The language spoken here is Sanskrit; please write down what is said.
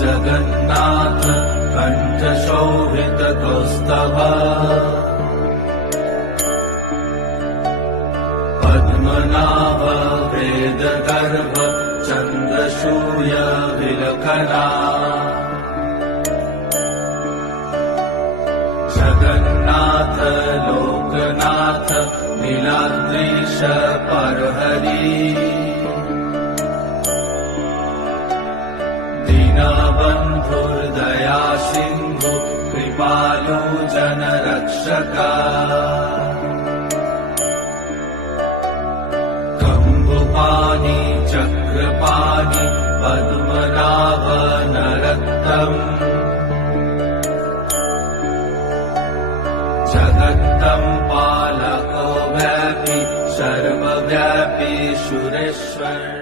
जगन्नाथ कण्ठशोभितकौस्तभ पद्मनाभ वेदगर्भ चन्द्रसूर्य विलखना जगन्नाथ लोकनाथ नीलाद्रीश परहरि दीनबन्धुर्दया सिन्धु कृपालु जनरक्षका कम्बुपाणि चक्रपाणि पद्मनाभ नरत्तम् जगत्तं पालको व्यापी सर्वव्यापी सुरेश्वर।